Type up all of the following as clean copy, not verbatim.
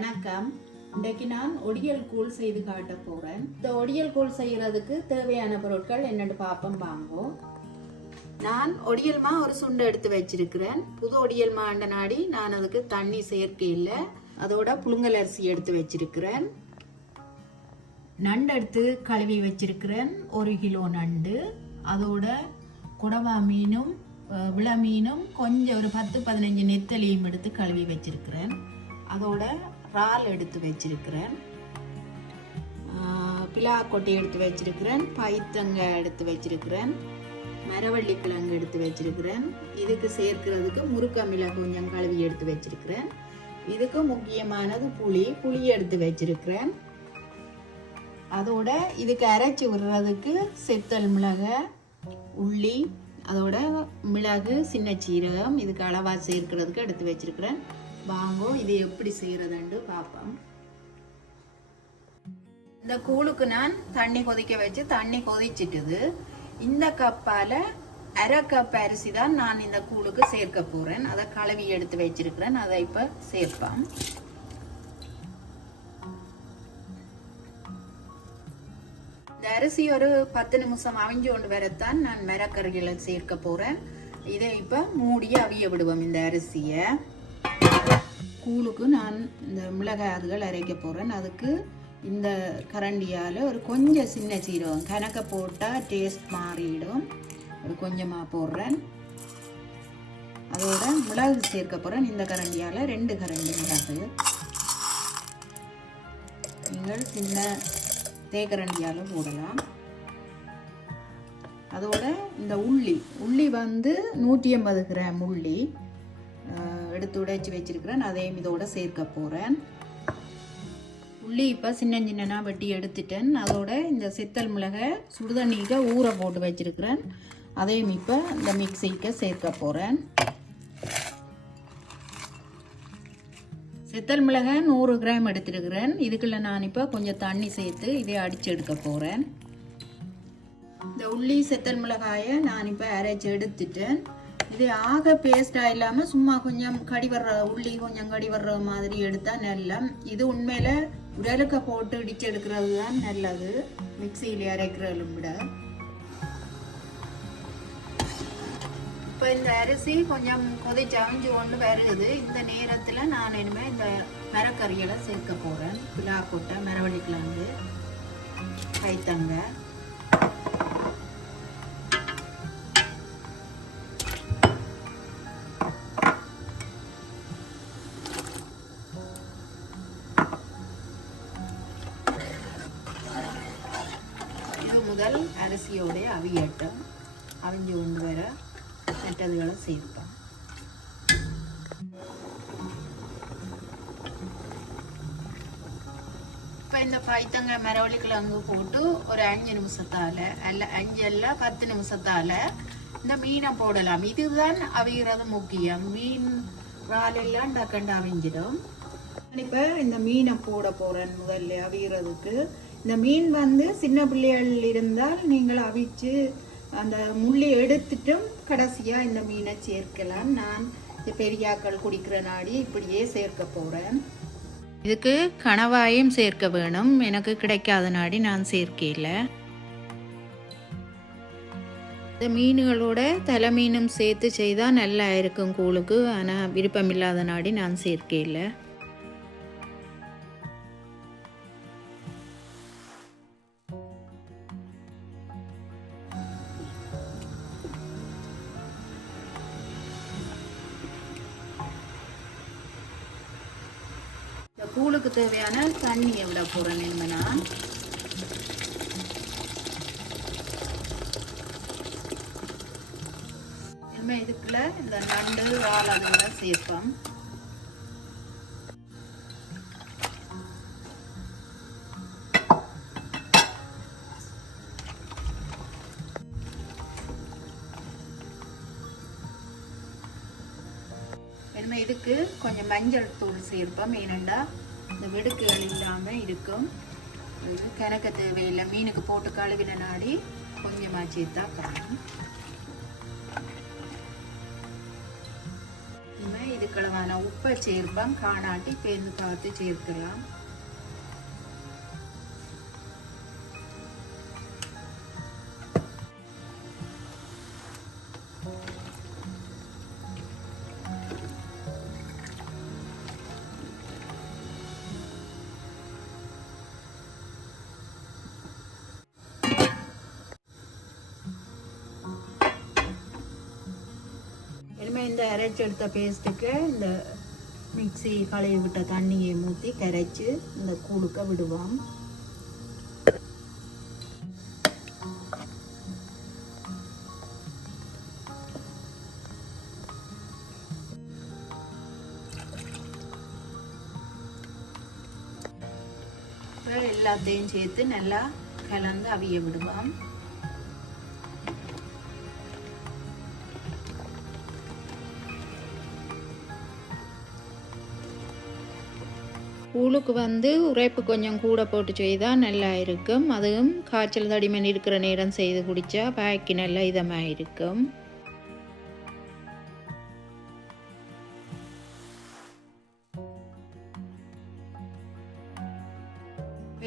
வணக்கம். இன்றைக்கு நான் ஒடியல் கூழ் செய்து காட்ட போறேன். இந்த ஒடியல் கூழ் செய்யறதுக்கு தேவையான பொருட்கள் என்னென்னு பார்ப்போம் வாங்குவோம். நான் ஒடியல் மா ஒரு சுண்டை எடுத்து வச்சிருக்கிறேன். புது ஒடியல் மாண்ட நாடி நான் அதுக்கு தண்ணி சேர்க்க இல்லை. அதோட புழுங்கல் அரிசி எடுத்து வச்சிருக்கிறேன். நண்டு எடுத்து கழுவி வச்சிருக்கிறேன், 1 கிலோ நண்டு. அதோட குடவா மீனும் விள மீனும் கொஞ்சம் ஒரு 10-15 நெத்தலியும் எடுத்து கழுவி வச்சிருக்கிறேன். அதோட இறால் எடுத்து வச்சிருக்கிறேன், பிலாக்கொட்டை எடுத்து வச்சிருக்கிறேன், பைத்தங்காய் எடுத்து வச்சிருக்கிறேன், மரவள்ளி கிழங்கு எடுத்து வச்சிருக்கிறேன். இதுக்கு சேர்க்கிறதுக்கு முருக்க மிளகு கொஞ்சம் கழுவி எடுத்து வச்சிருக்கிறேன். இதுக்கு முக்கியமானது புளி எடுத்து வச்சிருக்கிறேன். அதோட இதுக்கு அரைச்சி விடுறதுக்கு செத்தல் மிளகு, உள்ளி, அதோட மிளகு, சின்ன சீரகம் இதுக்கு அளவா சேர்க்கிறதுக்கு எடுத்து வச்சிருக்கிறேன். வாங்கோ இது எப்படி செய்யறதுன்னு பார்ப்போம். இந்த கூழுக்கு நான் தண்ணி கொதிக்க வச்சு தண்ணி கொதிச்சிட்டுது. இந்த கப்பால 1/2 கப் அரிசி தான் நான் இந்த கூழுக்கு சேர்க்க போறேன். அதை கழுவி எடுத்து வச்சிருக்கிறேன். அதை இப்ப சேர்ப்பேன். இந்த அரிசி ஒரு 10 நிமிஷம் அவிஞ்சு கொண்டு வரத்தான் நான் மரக்கறிகளை சேர்க்க போறேன். இதை இப்ப மூடி அவிய விடுவோம். இந்த அரிசியை கூழுக்கு நான் இந்த மிளகாய்கள் அரைக்க போறேன். அதுக்கு இந்த கரண்டியால ஒரு கொஞ்சம் சின்ன சீரகம், கணக்க போட்டா டேஸ்ட் மாறிடும், ஒரு கொஞ்சமா போடுறேன். அதோட மிளகு சேர்க்க போறேன். இந்த கரண்டியால 2 கரண்டி மிளகு. நீங்கள் சின்ன தேக்கரண்டியால போடலாம். அதோட இந்த உள்ளி வந்து 180 கிராம் உள்ளி எடுத்து உடைச்சி வச்சிருக்கிறேன். அதையும் இதோட சேர்க்க போறேன். உள்ளி இப்ப சின்ன வெட்டி எடுத்துட்டேன். அதோட இந்த செத்தல் மிளகை சுடுதண்ணிக்கு ஊற போட்டு வச்சிருக்கிறேன். அதையும் இப்ப இந்த மிக்சிக்கு சேர்க்க போறேன். செத்தல் மிளகை 100 கிராம் எடுத்துருக்கிறேன். இதுக்குள்ள நான் இப்ப கொஞ்சம் தண்ணி சேர்த்து இதை அடிச்சு எடுக்க போறேன். இந்த உள்ளி செத்தல் மிளகாயை நான் இப்ப அரைச்சு எடுத்துட்டேன். இது ஆக பேஸ்டா இல்லாம சும்மா கொஞ்சம் உள்ளி கொஞ்சம் கடி வர்ற மாதிரி எடுத்தா நல்லா. இது உண்மையில உடலுக்க போட்டு இடிச்சு எடுக்கிறது தான் நல்லது, மிக்சியில அரைக்கிறதும் விட. இப்ப இந்த அரிசி கொஞ்சம் கொதிச்சு அவிஞ்சு கொண்டு வருது. இந்த நேரத்துல நான் இனிமே இந்த மரக்கறிகளை சேர்க்க போறேன். பிலாக்கொட்டை, மரவள்ளி கிழங்கு, பைத்தங்காய், முதல் அரிசியோட அவியட்டம் அவிஞ்சு கொண்டு வர மற்றதுகளை சேர்ப்பேன். இப்போ இந்த பைத்தங்காய் மரவள்ளி கிழங்கு போட்டு ஒரு 5 நிமிஷத்தால அல்ல 5 அல்ல 10 நிமிஷத்தால இந்த மீனை போடலாம். இதுதான் அவிகிறது முக்கியம். மீன் இறாலெல்லாம் டக்கண்டு அவிஞ்சிடும். இப்போ இந்த மீனை போட போறேன் முதல்ல அவிகிறதுக்கு. இந்த மீன் வந்து சின்ன பிள்ளைகள் இருந்தால் நீங்கள் அவிச்சு அந்த முள்ளி எடுத்துட்டும் கடைசியா இந்த மீனை சேர்க்கலாம். நான் பெரியாக்கள் குடிக்கிற நாடி இப்படியே சேர்க்க போறேன். இதுக்கு கணவாயும் சேர்க்க வேணும். எனக்கு கிடைக்காத நாடி நான் சேர்க்கல. இந்த மீன்களோட தலை மீனும் சேர்த்து செய்தா நல்லா இருக்கும் கூழுக்கு. ஆனா விருப்பம் இல்லாத நாடி நான் சேர்க்கல. கூழுக்கு தேவையான தண்ணியை விட போறேன். என்னன்னா இதுக்குள்ள இந்த நண்டு இறால் அதெல்லாம் சேர்ப்போம். இதுக்கு கொஞ்சம் மஞ்சள் தூள் சேர்ப்போம். ஏனெண்டா இந்த வெடுக்குகள் இல்லாம இருக்கும். இது கணக்க தேவையில்லை. மீனுக்கு போட்டு கழுவின நாடி கொஞ்சமா சேர்த்தா போதும். இதுக்களவான உப்பை சேர்ப்பேன். காணாட்டி பேருந்து பார்த்து சேர்க்கலாம். இந்த அரைச்சி எடுத்த பேஸ்ட்டுக்கு இந்த மிக்ஸி கழுவி விட்ட தண்ணியை ஊற்றி கரைச்சி இந்த கூழுக்க விடுவோம். எல்லாத்தையும் சேர்த்து நல்லா கலந்து அவிய விடுவோம். கூழுக்கு உரைப்பு கொஞ்சம் கூட போட்டு செய்தால் நல்லா இருக்கும். அதுவும் காய்ச்சல் தடிமன் இருக்கிற நேரம் செய்து குடித்தா பாய்க்கு நல்லா இதமாக இருக்கும்.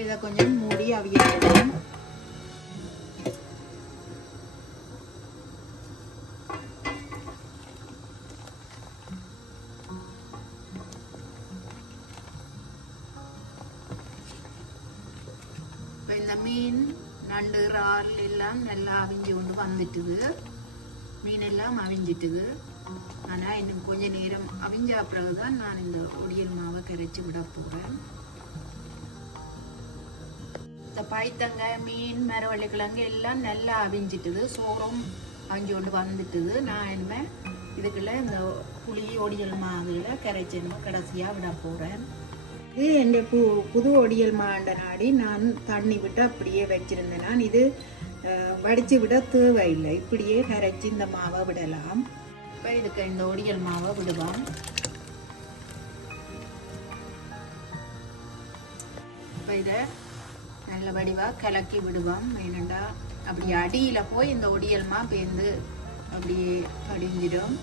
இதை கொஞ்சம் மூடி அவியணும். இந்த மீன் நண்டு இறால் எல்லாம் நல்லா அவிஞ்சு கொண்டு வந்துட்டுது. மீன் எல்லாம் அவிஞ்சிட்டுது. ஆனால் இன்னும் கொஞ்சம் நேரம் அவிஞ்ச பிறகுதான் நான் இந்த ஒடியல் மாவை கரைச்சி விட போகிறேன். இந்த பைத்தங்காய் மீன் மரவள்ளிக்கிழங்கு எல்லாம் நல்லா அவிஞ்சிட்டுது. சோறும் அவிஞ்சு கொண்டு வந்துட்டுது. நான் இனிமேல் இதுக்குள்ள இந்த புளி ஒடியல் மாவில் கரைச்சி கடைசியாக விட போகிறேன். இது என் புது ஒடியல் மாண்ட நாடி நான் தண்ணி விட்டு அப்படியே வச்சிருந்தேன். நான் இது வடித்து விட தேவையில்லை. இப்படியே கரைச்சி இந்த மாவை விடலாம். இப்போ இதுக்கு இந்த ஒடியல் மாவை விடுவோம். இப்போ இதை நல்ல வடிவாக கலக்கி விடுவோம். ஏனண்டா அப்படி அடியில் போய் இந்த ஒடியல் மா பேர்ந்து அப்படியே படிஞ்சிடும்.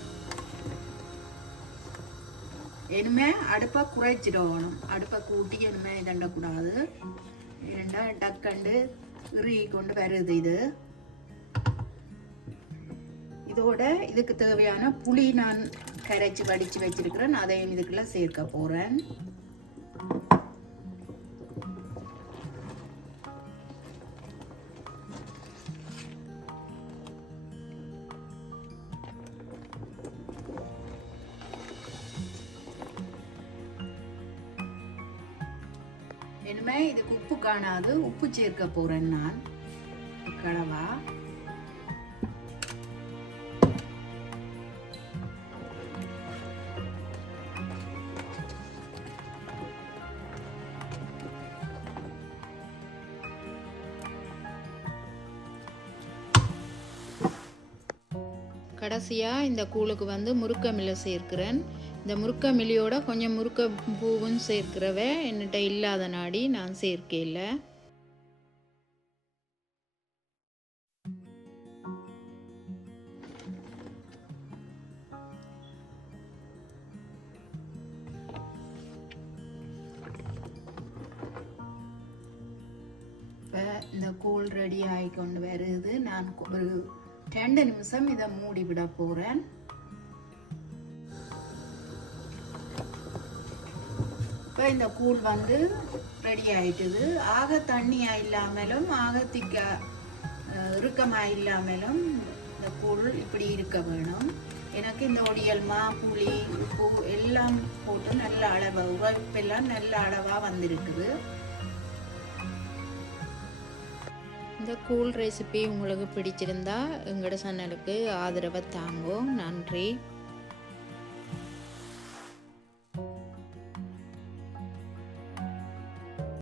இனிமே அடுப்பை குறைச்சிடணும். அடுப்பை கூட்டி இனிமே இதண்டக்கூடாது. ஏன்னா டக்கண்டு இறுகி கொண்டு வருது. இதோட இதுக்கு தேவையான புளி நான் கரைச்சி வடித்து வச்சிருக்கிறேன். அதையும் இதுக்குள்ள சேர்க்க போகிறேன். இனிமே இதுக்கு உப்பு காணாது. உப்பு சேர்க்க போறேன் நான். கடவா கடைசியா இந்த கூழுக்கு முருக்கமில்லை சேர்க்கிறேன். இந்த முருக்க மில்லியோட கொஞ்சம் முருக்க பூவும் சேர்க்கிறவ என்கிட்ட இல்லாத நாடி நான் சேர்க்கல. இப்போ இந்த கூழ் ரெடி ஆகி கொண்டு வருது. நான் ஒரு 2 நிமிஷம் இதை மூடி விட போகிறேன். இப்போ இந்த கூழ் ரெடி ஆயிட்டுது. ஆக தண்ணியாக இல்லாமலும் ஆக திக்க இறுக்கமாக இல்லாமலும் இந்த கூழ் இப்படி இருக்க வேணும். எனக்கு இந்த ஒடியல் மா புளி உப்பு எல்லாம் போட்டு நல்ல அளவாக உரைப்பெல்லாம் நல்ல அளவாக வந்திருக்குது. இந்த கூழ் ரெசிபி உங்களுக்கு பிடிச்சிருந்தா எங்களோட சேனலுக்கு ஆதரவை தாங்கோ. நன்றி.